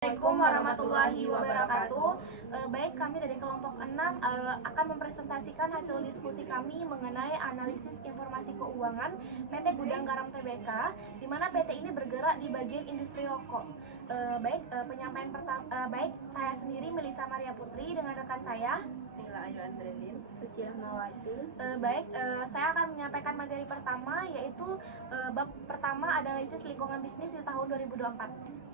Assalamualaikum warahmatullahi wabarakatuh. Baik, kami dari kelompok 6 akan mempresentasikan hasil diskusi kami mengenai analisis informasi keuangan PT Gudang Garam Tbk, di mana PT ini bergerak di bagian industri rokok. Penyampaian pertama, saya sendiri Melisa Maria Putri dengan rekan saya Nila Ayu Andrelin, Suci Rahmawati. Saya akan menyampaikan materi pertama, yaitu bab pertama analisis lingkungan bisnis di tahun 2024.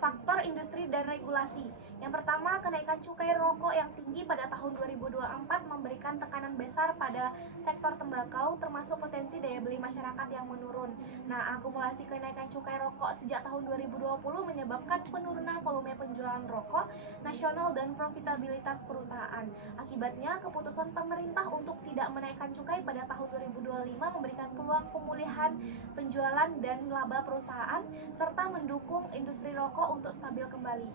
Faktor industri dan regulasi. Yang pertama, kenaikan cukai rokok yang tinggi pada tahun 2024 memberikan tekanan besar pada sektor tembakau, termasuk potensi daya beli masyarakat yang menurun. Nah, akumulasi kenaikan cukai rokok sejak tahun 2020 menyebabkan penurunan volume penjualan rokok nasional dan profitabilitas perusahaan. Akibatnya, keputusan pemerintah untuk tidak menaikkan cukai pada tahun 2025 memberikan peluang pemulihan penjualan dan laba perusahaan, serta mendukung industri rokok untuk stabil kembali.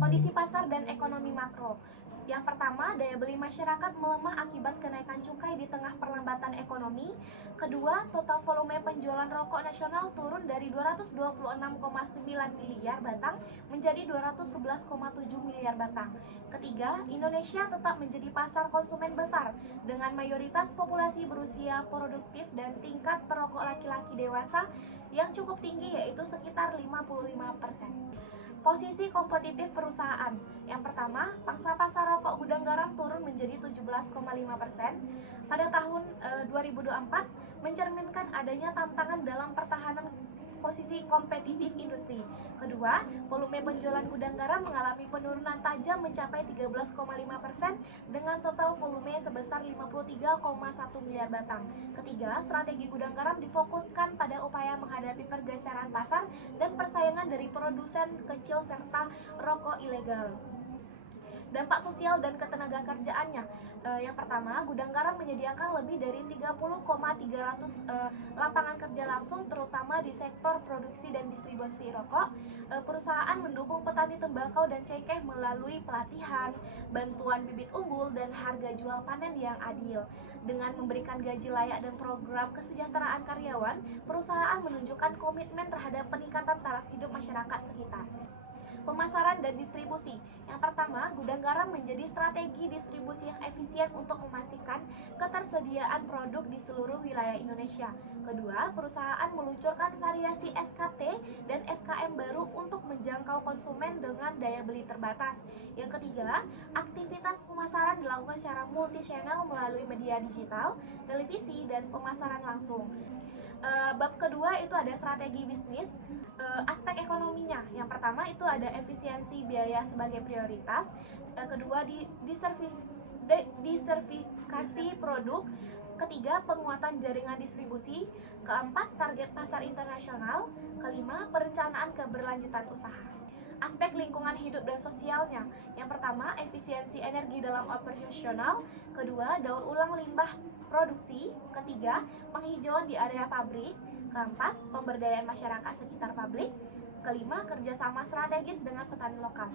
Kondisi pasar dan ekonomi makro. Yang pertama, daya beli masyarakat melemah akibat kenaikan cukai di tengah perlambatan ekonomi. Kedua, total volume penjualan rokok nasional turun dari 226,9 miliar batang menjadi 211,7 miliar batang. Ketiga, Indonesia tetap menjadi pasar konsumen besar dengan mayoritas populasi berusia produktif dan tingkat perokok laki-laki dewasa yang cukup tinggi, yaitu sekitar 55%. Posisi kompetitif perusahaan. Yang pertama, pangsa pasar rokok Gudang Garam turun menjadi 17,5% pada tahun 2024, mencerminkan adanya tantangan dalam pertahanan posisi kompetitif industri. Kedua, volume penjualan Gudang Garam mengalami penurunan tajam mencapai 13,5% dengan total volume sebesar 53,1 miliar batang. Ketiga, strategi Gudang Garam difokuskan pada upaya menghadapi pergeseran pasar dan persaingan dari produsen kecil serta rokok ilegal. Dampak sosial dan ketenaga kerjaannya. Yang pertama, Gudang Garam menyediakan lebih dari 30,300 lapangan kerja langsung, terutama di sektor produksi dan distribusi rokok. Perusahaan mendukung petani tembakau dan cengkeh melalui pelatihan, bantuan bibit unggul, dan harga jual panen yang adil. Dengan memberikan gaji layak dan program kesejahteraan karyawan, perusahaan menunjukkan komitmen terhadap peningkatan taraf hidup masyarakat sekitar. Pemasaran dan distribusi. Yang pertama, Gudang Garam menjadi strategi distribusi yang efisien untuk memastikan ketersediaan produk di seluruh wilayah Indonesia. Kedua, perusahaan meluncurkan variasi SKT dan SKM baru untuk menjangkau konsumen dengan daya beli terbatas. Yang ketiga, aktivitas pemasaran dilakukan secara multi-channel melalui media digital, televisi, dan pemasaran langsung. Bab kedua itu ada strategi bisnis. Aspek ekonominya. Yang pertama itu ada efisiensi biaya sebagai prioritas. Kedua, diversifikasi produk. Ketiga, penguatan jaringan distribusi. Keempat, target pasar internasional. Kelima, perencanaan keberlanjutan usaha. Aspek lingkungan hidup dan sosialnya. Yang pertama, efisiensi energi dalam operasional. Kedua, daur ulang limbah produksi. Ketiga, penghijauan di area pabrik. Keempat, pemberdayaan masyarakat sekitar pabrik. Kelima, kerjasama strategis dengan petani lokal.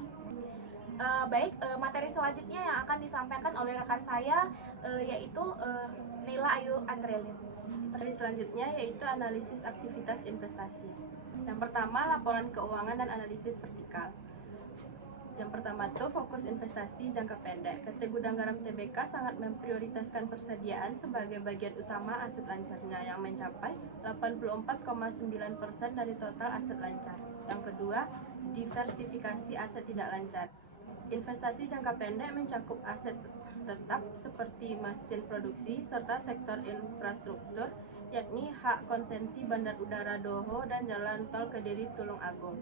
Materi selanjutnya yang akan disampaikan oleh rekan saya yaitu Nila Ayu Andrelin. Materi selanjutnya yaitu analisis aktivitas investasi. Yang pertama, laporan keuangan dan analisis vertikal. Yang pertama itu fokus investasi jangka pendek. PT Gudang Garam Tbk sangat memprioritaskan persediaan sebagai bagian utama aset lancarnya yang mencapai 84,9% dari total aset lancar. Yang kedua, diversifikasi aset tidak lancar. Investasi jangka pendek mencakup aset tetap seperti mesin produksi serta sektor infrastruktur, yakni hak konsesi Bandar Udara Doho dan Jalan Tol Kediri Tulung Agung.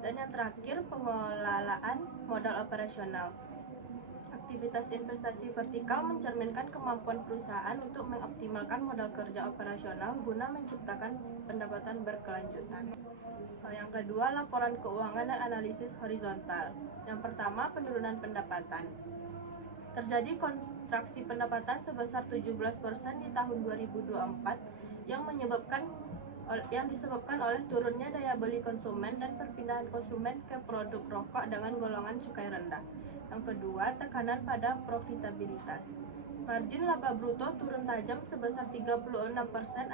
Dan yang terakhir, pengelolaan modal operasional. Aktivitas investasi vertikal mencerminkan kemampuan perusahaan untuk mengoptimalkan modal kerja operasional guna menciptakan pendapatan berkelanjutan. Yang kedua, laporan keuangan dan analisis horizontal. Yang pertama, penurunan pendapatan. Terjadi kontraksi pendapatan sebesar 17% di tahun 2024 yang disebabkan oleh turunnya daya beli konsumen dan perpindahan konsumen ke produk rokok dengan golongan cukai rendah. Yang kedua, tekanan pada profitabilitas. Margin laba bruto turun tajam sebesar 36%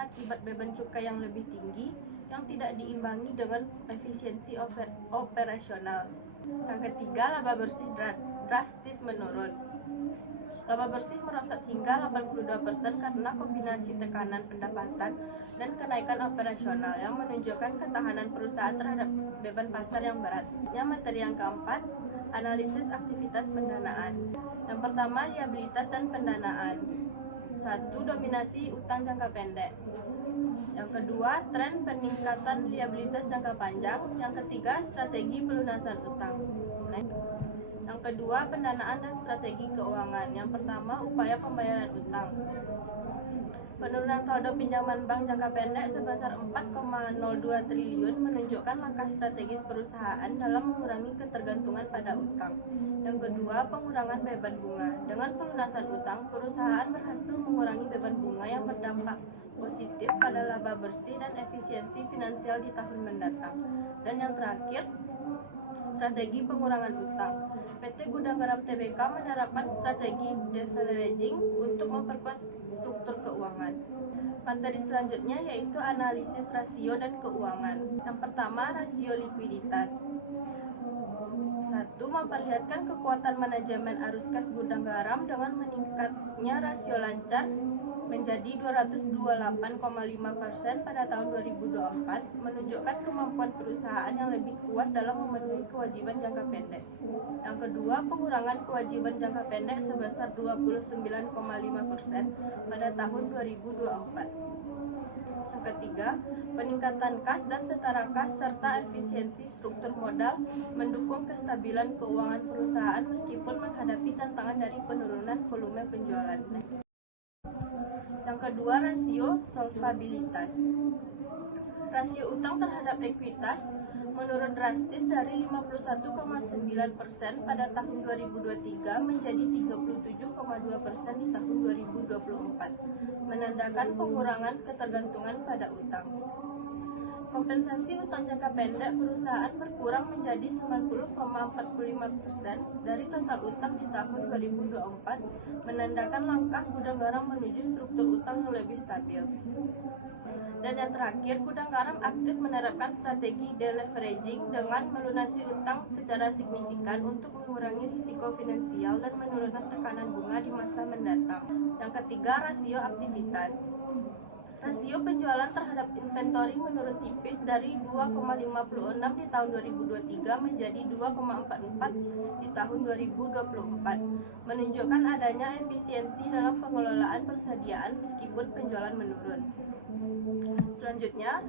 akibat beban cukai yang lebih tinggi yang tidak diimbangi dengan efisiensi operasional. Yang ketiga, laba bersih drastis menurun. Laba bersih merosot hingga 82% karena kombinasi tekanan pendapatan dan kenaikan operasional yang menunjukkan ketahanan perusahaan terhadap beban pasar yang berat. Materi yang keempat, analisis aktivitas pendanaan. Yang pertama, liabilitas dan pendanaan. 1. Dominasi utang jangka pendek. Yang kedua, tren peningkatan liabilitas jangka panjang. Yang ketiga, strategi pelunasan utang. Yang kedua, pendanaan dan strategi keuangan. Yang pertama, upaya pembayaran utang. Penurunan saldo pinjaman bank jangka pendek sebesar 4,02 triliun menunjukkan langkah strategis perusahaan dalam mengurangi ketergantungan pada utang. Yang kedua, pengurangan beban bunga. Dengan pelunasan utang, perusahaan berhasil mengurangi beban bunga yang berdampak positif pada laba bersih dan efisiensi finansial di tahun mendatang. Dan yang terakhir, strategi pengurangan utang. PT Gudang Garam Tbk menerapkan strategi deleveraging untuk memperkuat struktur keuangan. Materi selanjutnya yaitu analisis rasio dan keuangan. Yang pertama, rasio likuiditas. 1. Memperlihatkan kekuatan manajemen arus kas gudang garam dengan meningkatnya rasio lancar menjadi 228,5% pada tahun 2024, menunjukkan kemampuan perusahaan yang lebih kuat dalam memenuhi kewajiban jangka pendek. Yang kedua, pengurangan kewajiban jangka pendek sebesar 29,5% pada tahun 2024. Yang ketiga, peningkatan kas dan setara kas serta efisiensi struktur modal mendukung kestabilan keuangan perusahaan meskipun menghadapi tantangan dari penurunan volume penjualan. Yang kedua, rasio solvabilitas. Rasio utang terhadap ekuitas menurun drastis dari 51,9% pada tahun 2023 menjadi 37,2% di tahun 2024, menandakan pengurangan ketergantungan pada utang. Kompensasi utang jangka pendek perusahaan berkurang menjadi 90,45% dari total utang di tahun 2024, menandakan langkah Gudang Garam menuju struktur utang yang lebih stabil. Dan yang terakhir, Gudang Garam aktif menerapkan strategi deleveraging dengan melunasi utang secara signifikan untuk mengurangi risiko finansial dan menurunkan tekanan bunga di masa mendatang. Yang ketiga, rasio aktivitas. Rasio penjualan terhadap inventory menurun tipis dari 2,56 di tahun 2023 menjadi 2,44 di tahun 2024, menunjukkan adanya efisiensi dalam pengelolaan persediaan meskipun penjualan menurun. Selanjutnya,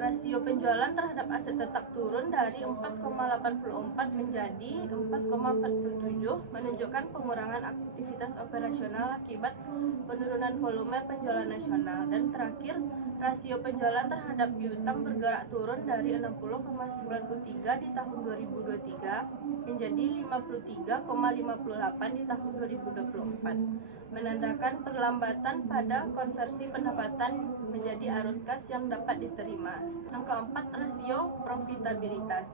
rasio penjualan terhadap aset tetap turun dari 4,84 menjadi 4,47, menunjukkan pengurangan aktivitas operasional akibat penurunan volume penjualan nasional. Dan terakhir, rasio penjualan terhadap piutang bergerak turun dari 60,93 di tahun 2023 menjadi 53,58 di tahun 2024, menandakan perlambatan pada konversi pendapatan menjadi arus kas yang dapat diterima. Yang keempat, rasio profitabilitas.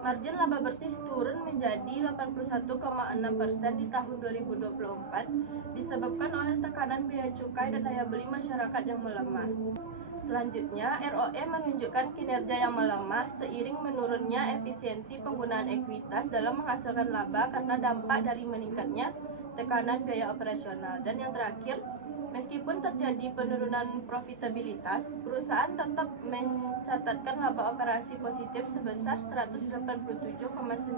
Margin laba bersih turun menjadi 81,6% di tahun 2024 disebabkan oleh tekanan biaya cukai dan daya beli masyarakat yang melemah. Selanjutnya, ROE menunjukkan kinerja yang melemah seiring menurunnya efisiensi penggunaan ekuitas dalam menghasilkan laba karena dampak dari meningkatnya tekanan biaya operasional. Dan yang terakhir, meskipun terjadi penurunan profitabilitas, perusahaan tetap mencatatkan laba operasi positif sebesar 187,9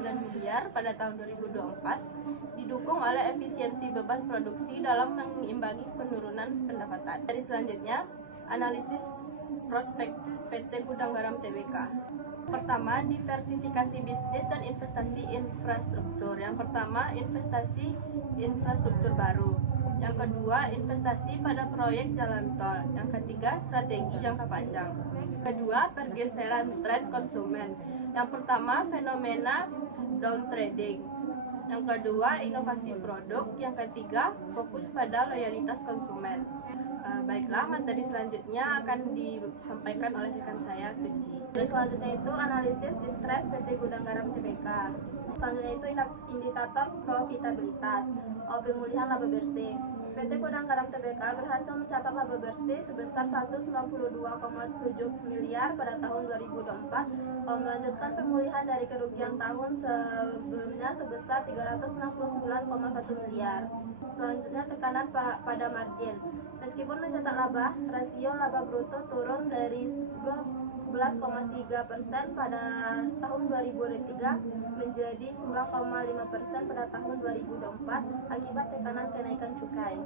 miliar pada tahun 2024, didukung oleh efisiensi beban produksi dalam mengimbangi penurunan pendapatan. Dari selanjutnya, analisis prospektif PT Gudang Garam Tbk. Pertama, diversifikasi bisnis dan investasi infrastruktur. Yang pertama, investasi infrastruktur baru. Yang kedua, investasi pada proyek jalan tol. Yang ketiga, strategi jangka panjang. Kedua, pergeseran tren konsumen. Yang pertama, fenomena down trading. Yang kedua, inovasi produk. Yang ketiga, fokus pada loyalitas konsumen. Baiklah, materi selanjutnya akan disampaikan oleh rekan saya, Suci. Jadi selanjutnya itu analisis distress PT Gudang Garam Tbk. Selanjutnya itu indikator profitabilitas, pemulihan laba bersih. PT Gudang Garam Tbk berhasil mencatat laba bersih sebesar 192,7 miliar pada tahun 2024, melanjutkan pemulihan dari kerugian tahun sebelumnya sebesar 369,1 miliar. Selanjutnya tekanan pada margin. Meskipun mencatat laba, rasio laba bruto turun dari 12,3% pada tahun 2023 menjadi 9,5% pada tahun 2024 akibat tekanan kenaikan cukai.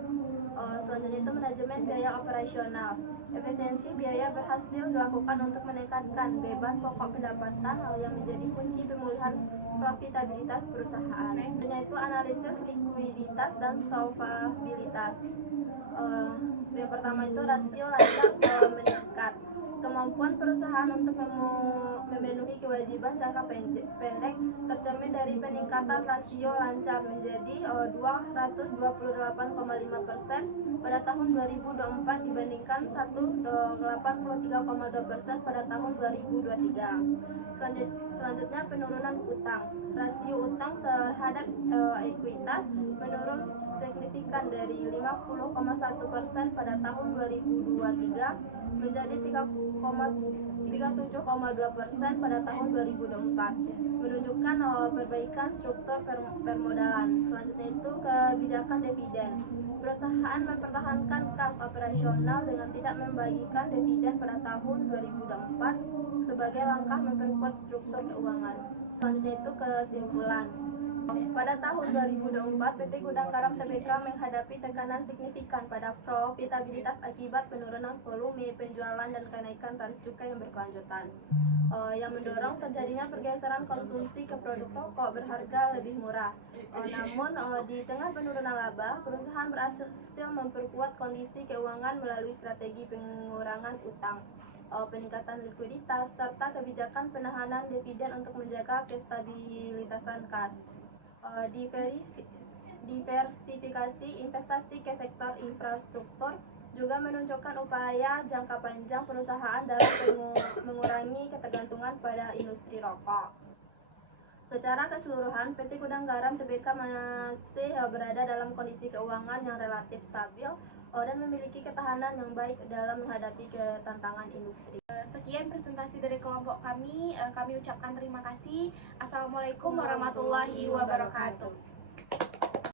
Selanjutnya itu manajemen biaya operasional. Efisiensi biaya berhasil dilakukan untuk meningkatkan beban pokok pendapatan yang menjadi kunci pemulihan profitabilitas perusahaan. Selanjutnya itu analisis likuiditas dan solvabilitas. Yang pertama itu rasio lancar meningkat. Kemampuan perusahaan untuk memenuhi kewajiban jangka pendek tercermin dari peningkatan rasio lancar menjadi 228,5% pada tahun 2024 dibandingkan 183,2% pada tahun 2023. Selanjutnya penurunan utang. Rasio utang terhadap ekuitas menurun signifikan dari 50,1% pada tahun 2023 menjadi 37,2% pada tahun 2024, menunjukkan perbaikan struktur permodalan. Selanjutnya itu kebijakan dividen. Perusahaan mempertahankan kas operasional dengan tidak membagikan dividen pada tahun 2024 sebagai langkah memperkuat struktur keuangan. Selanjutnya itu kesimpulan. Pada tahun 2024, PT Gudang Garam Tbk menghadapi tekanan signifikan pada profitabilitas akibat penurunan volume penjualan dan kenaikan tarif cukai yang berkelanjutan, yang mendorong terjadinya pergeseran konsumsi ke produk rokok berharga lebih murah. Namun, di tengah penurunan laba, perusahaan berhasil memperkuat kondisi keuangan melalui strategi pengurangan utang, peningkatan likuiditas, serta kebijakan penahanan dividen untuk menjaga kestabilitasan kas. Diversifikasi investasi ke sektor infrastruktur juga menunjukkan upaya jangka panjang perusahaan dalam mengurangi ketergantungan pada industri rokok. Secara keseluruhan, PT Gudang Garam Tbk masih berada dalam kondisi keuangan yang relatif stabil dan memiliki ketahanan yang baik dalam menghadapi tantangan industri. Sekian presentasi dari kelompok kami ucapkan terima kasih. Assalamualaikum warahmatullahi wabarakatuh.